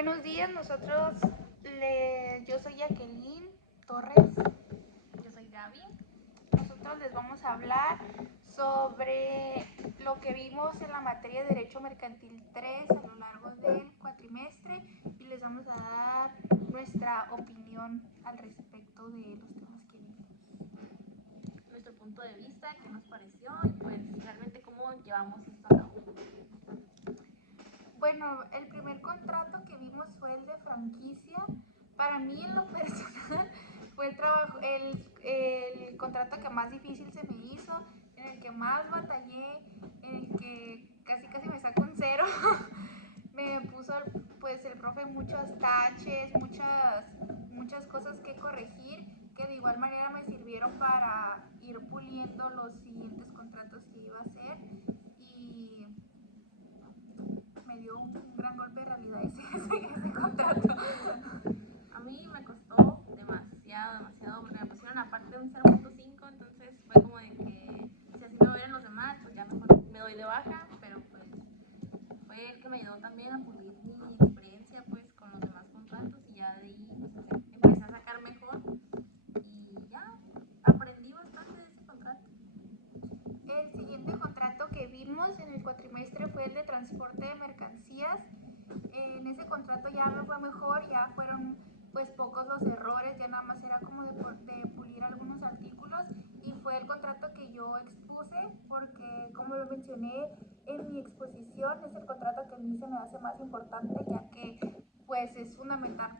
Buenos días, yo soy Jacqueline Torres. Yo soy Gaby. Nosotros les vamos a hablar sobre lo que vimos en la materia de Derecho Mercantil 3 a lo largo del cuatrimestre y les vamos a dar nuestra opinión al respecto de los temas que vimos. Nuestro punto de vista, qué nos pareció y pues realmente cómo llevamos esto a cabo. Bueno, el primer contrato que vimos fue el de franquicia. Para mí, en lo personal, fue el contrato que más difícil se me hizo, en el que más batallé, en el que casi me sacó un cero. Me puso pues el profe muchos taches, muchas cosas que corregir, que de igual manera me sirvieron para ir puliendo los siguientes contratos que iba a hacer, y me dio un gran golpe de realidad ese contrato. A mí me costó demasiado, porque me pusieron aparte un 0.5, entonces fue como de que si así me ven los demás, pues ya mejor me doy de baja, pero pues fue el que me ayudó también a pulir mi experiencia pues con los demás contratos y ya de ahí pues empecé a sacar mejor y ya aprendí bastante de ese contrato. El siguiente contrato que vimos en el cuatrimestre fue el de transporte de mercancías. En ese contrato ya me fue mejor, ya fueron pues pocos los errores, ya nada más era como de pulir algunos artículos, y fue el contrato que yo expuse porque, como lo mencioné en mi exposición, es el contrato que a mí se me hace más importante, ya que pues es fundamental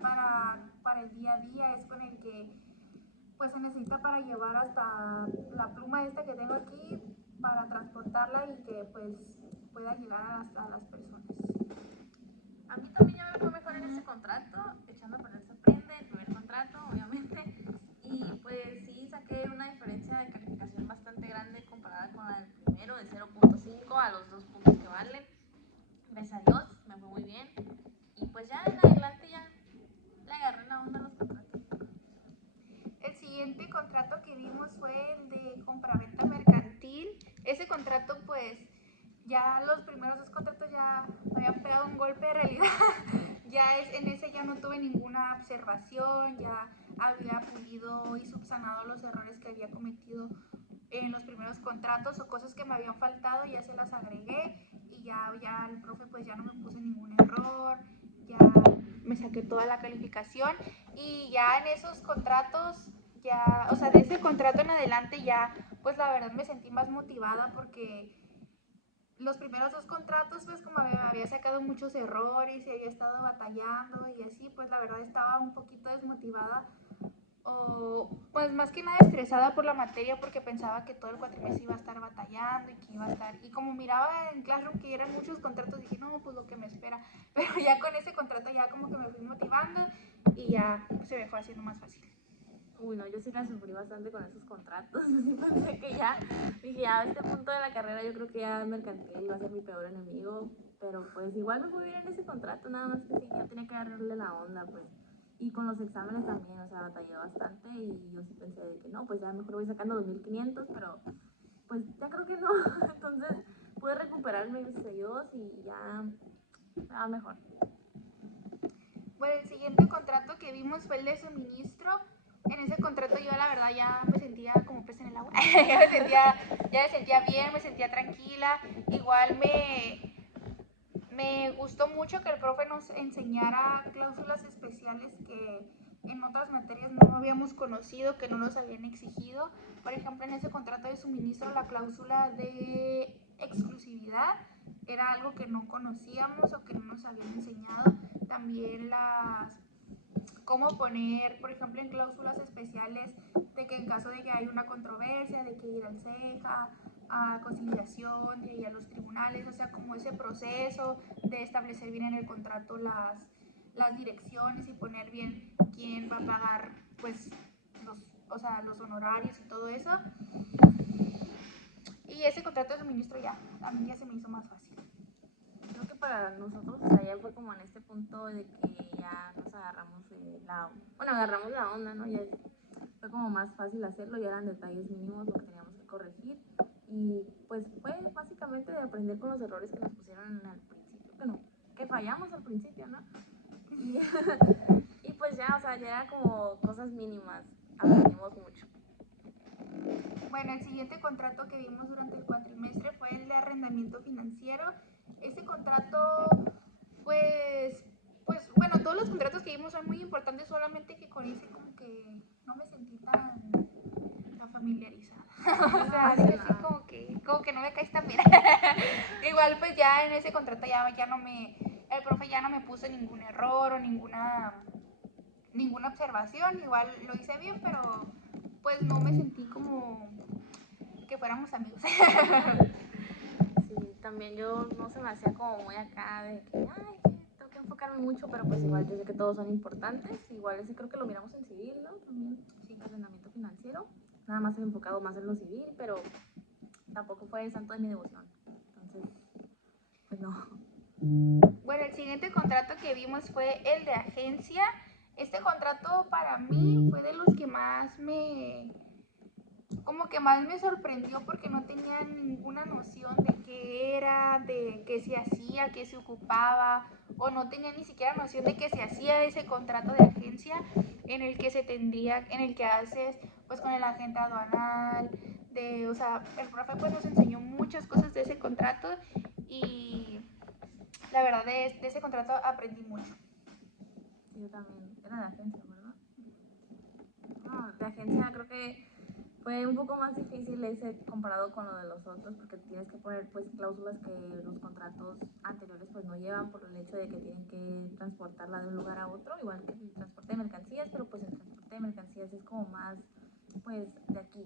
para el día a día, es con el que pues se necesita para llevar hasta la pluma esta que tengo aquí, para transportarla y que pues pueda llegar hasta las personas. A mí también ya me fue mejor en ese contrato, echando a perder se aprende, el primer contrato, obviamente. Y pues sí, saqué una diferencia de calificación bastante grande comparada con la del primero, de 0.5 a los 2 puntos que valen. Gracias a Dios, me fue muy bien. Y pues ya en adelante ya le agarré la onda a los contratos. El siguiente contrato que vimos fue el de compraventa mercantil. Ese contrato pues ya los primeros dos contratos ya me habían pegado un golpe de realidad. En ese ya no tuve ninguna observación, ya había pulido y subsanado los errores que había cometido en los primeros contratos, o cosas que me habían faltado ya se las agregué, y ya el profe pues ya no me puso ningún error, ya me saqué toda la calificación, y ya en esos contratos, ya, o sea, de ese contrato en adelante ya pues la verdad me sentí más motivada, porque los primeros dos contratos, pues como me había sacado muchos errores y había estado batallando y así, pues la verdad estaba un poquito desmotivada, o pues más que nada estresada por la materia, porque pensaba que todo el cuatrimestre iba a estar batallando y que iba a estar, y como miraba en Classroom que eran muchos contratos, dije no, pues lo que me espera. Pero ya con ese contrato ya como que me fui motivando y ya se me fue haciendo más fácil. Uy, no, yo sí la sufrí bastante con esos contratos. Sí pensé que ya, dije, ya a este punto de la carrera yo creo que ya mercantil iba a ser mi peor enemigo. Pero pues igual me fue bien en ese contrato, nada más que sí, yo tenía que agarrarle la onda, pues. Y con los exámenes también, o sea, batallé bastante y yo sí pensé de que no, pues ya mejor voy sacando 2500, pero pues ya creo que no. Entonces pude recuperarme, gracias a Dios, y ya estaba mejor. Bueno, el siguiente contrato que vimos fue el de suministro. En ese contrato yo la verdad ya me sentía como pez en el agua. Ya me sentía bien, me sentía tranquila. Igual me gustó mucho que el profe nos enseñara cláusulas especiales que en otras materias no habíamos conocido, que no nos habían exigido. Por ejemplo, en ese contrato de suministro, la cláusula de exclusividad era algo que no conocíamos o que no nos habían enseñado. También cómo poner, por ejemplo, en cláusulas especiales, de que en caso de que hay una controversia, de que ir al CEJA, a conciliación, de ir a los tribunales, o sea, como ese proceso de establecer bien en el contrato las direcciones y poner bien quién va a pagar pues los honorarios y todo eso. Y ese contrato de suministro ya, a mí ya se me hizo más fácil. Creo que para nosotros, o sea, ya fue como en este punto de que ya nos agarramos agarramos la onda, ¿no? Ya fue como más fácil hacerlo, ya eran detalles mínimos lo que teníamos que corregir. Y pues fue básicamente de aprender con los errores que nos pusieron al principio, que fallamos al principio, ¿no? Y pues ya, o sea, ya era como cosas mínimas, aprendimos mucho. Bueno, el siguiente contrato que vimos durante el cuatrimestre fue el de arrendamiento financiero. Este contrato, bueno, todos los contratos que vimos son muy importantes, solamente que con ese como que no me sentí tan familiarizada. O sea, No, sí, sí, así no. como que no me caes tan bien. Igual pues ya en ese contrato ya no el profe ya no me puso ningún error o ninguna observación, igual lo hice bien, pero pues no me sentí como que fuéramos amigos. Sí, también yo no se me hacía como muy acá de que, ay, que tengo que enfocarme mucho, pero pues igual yo sé que todos son importantes. Igual ese creo que lo miramos en civil, ¿no? También, sí, arrendamiento financiero. Nada más he enfocado más en lo civil, pero tampoco fue el santo de mi devoción. Entonces, pues no. Bueno, el siguiente contrato que vimos fue el de agencia. Este contrato para mí fue de los que como que más me sorprendió porque no tenía ninguna noción de qué era, de qué se hacía, qué se ocupaba, o no tenía ni siquiera noción de que se hacía ese contrato de agencia en el que haces pues con el agente aduanal, o sea, el profe pues nos enseñó muchas cosas de ese contrato y la verdad de ese contrato aprendí mucho. Sí, yo también. Era de agencia, ¿verdad? No, de agencia creo que fue un poco más difícil ese comparado con lo de los otros porque tienes que poner pues cláusulas que los contratos anteriores pues no llevan por el hecho de que tienen que transportarla de un lugar a otro, igual que el transporte de mercancías, pero pues el transporte de mercancías es como más pues de aquí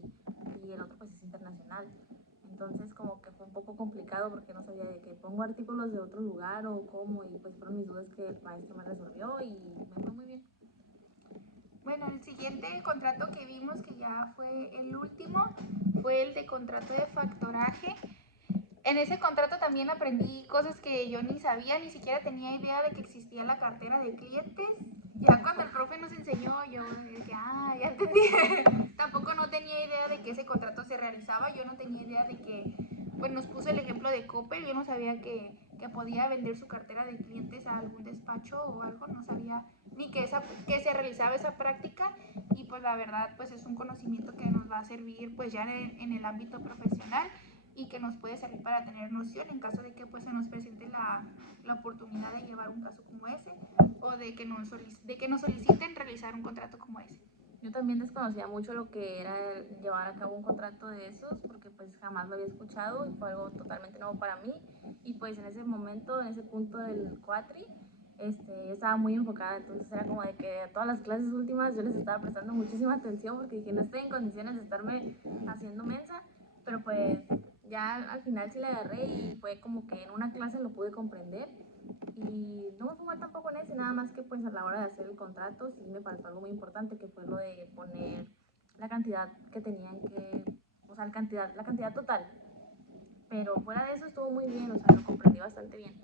y el otro pues es internacional. Entonces como que fue un poco complicado porque no sabía de que pongo artículos de otro lugar o cómo y pues fueron mis dudas que el maestro me resolvió y me fue muy bien. Bueno, el siguiente contrato que vimos, que ya fue el último, fue el de contrato de factoraje. En ese contrato también aprendí cosas que yo ni sabía, ni siquiera tenía idea de que existía la cartera de clientes. Ya cuando el profe nos enseñó, yo dije, ya entendí. Tampoco no tenía idea de que ese contrato se realizaba, yo no tenía idea de que, pues nos puso el ejemplo de Coppel, yo no sabía que podía vender su cartera de clientes a algún despacho o algo, no sabía ni que se realizaba esa práctica y pues la verdad pues es un conocimiento que nos va a servir pues ya en el ámbito profesional y que nos puede servir para tener noción en caso de que pues, se nos presente la oportunidad de llevar un caso como ese o de que nos soliciten realizar un contrato como ese. Yo también desconocía mucho lo que era llevar a cabo un contrato de esos, porque pues jamás lo había escuchado y fue algo totalmente nuevo para mí. Y pues en ese momento, en ese punto del cuatri, yo estaba muy enfocada, entonces era como de que a todas las clases últimas yo les estaba prestando muchísima atención porque dije, no estoy en condiciones de estarme haciendo mensa, pero pues ya al final sí le agarré y fue como que en una clase lo pude comprender y no me fue mal tampoco en ese, nada más que pues a la hora de hacer el contrato sí me faltó algo muy importante que fue lo de poner la cantidad que tenían que, o sea, la cantidad total. Pero fuera de eso estuvo muy bien, o sea, lo comprendí bastante bien.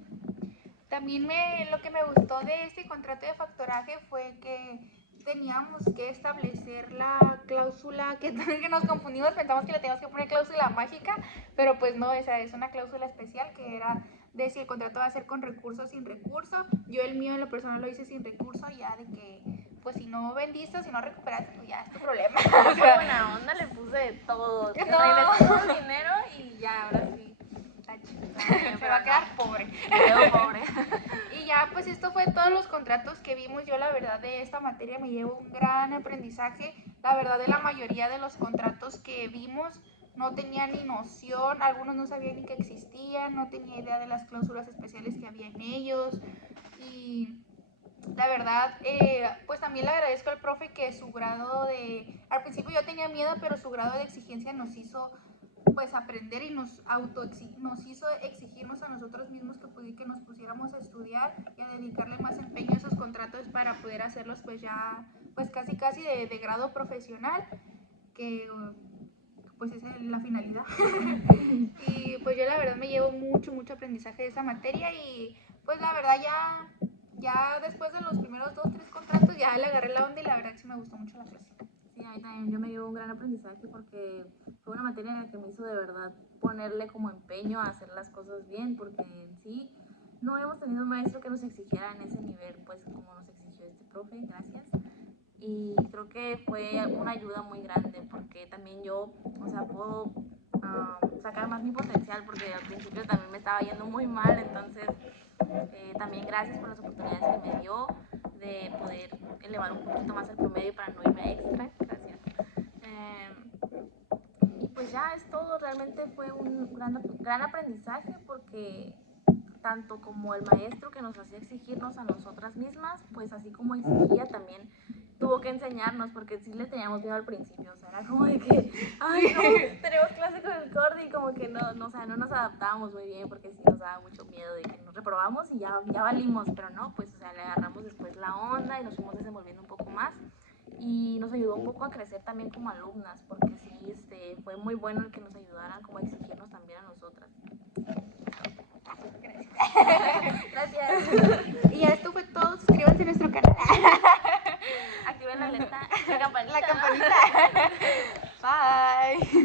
También lo que me gustó de este contrato de factoraje fue que teníamos que establecer la cláusula, que nos confundimos, pensamos que le teníamos que poner cláusula mágica, pero pues no, esa es una cláusula especial que era de si el contrato va a ser con recurso o sin recurso. Yo el mío en lo personal lo hice sin recurso, ya de que pues si no vendiste o si no recuperaste, pues ya es tu problema. Yo por buena onda le puse de todo, que regresé todo el dinero y ya, ahora sí. Se va a quedar pobre. Me quedo pobre. Y ya, pues esto fue todos los contratos que vimos. Yo la verdad de esta materia me llevo un gran aprendizaje. La verdad de la mayoría de los contratos que vimos no tenía ni noción, algunos no sabían ni que existían, no tenía idea de las cláusulas especiales que había en ellos. Y la verdad, pues también le agradezco al profe que al principio yo tenía miedo, pero su grado de exigencia nos hizo pues aprender y nos hizo exigirnos a nosotros mismos que nos pusiéramos a estudiar y a dedicarle más empeño a esos contratos para poder hacerlos pues ya pues casi de grado profesional, que pues esa es la finalidad. Y pues yo la verdad me llevo mucho aprendizaje de esa materia y pues la verdad ya después de los primeros 2, 3 contratos ya le agarré la onda y la verdad que sí me gustó mucho la clase. Sí, a mí también yo me llevo un gran aprendizaje porque fue una materia en la que me hizo de verdad ponerle como empeño a hacer las cosas bien, porque en sí no hemos tenido un maestro que nos exigiera en ese nivel, pues como que fue una ayuda muy grande porque también yo, o sea, puedo sacar más mi potencial porque al principio también me estaba yendo muy mal, entonces también gracias por las oportunidades que me dio de poder elevar un poquito más el promedio para no irme a extra, gracias. Y pues ya es todo, realmente fue un gran aprendizaje porque tanto como el maestro que nos hacía exigirnos a nosotras mismas, pues así como exigía también tuvo que enseñarnos porque sí le teníamos miedo al principio, o sea, era como de que, ay no, tenemos clase con el Cordy y como que o sea, no nos adaptábamos muy bien porque sí nos daba mucho miedo de que nos reprobamos y ya valimos, pero no, pues o sea, le agarramos después la onda y nos fuimos desenvolviendo un poco más y nos ayudó un poco a crecer también como alumnas porque sí, fue muy bueno el que nos ayudaran como a exigirnos también a nosotras. Gracias. Y ya esto fue todo. Suscríbanse a nuestro canal. Activen la alerta, la campanita. La campanita. Bye.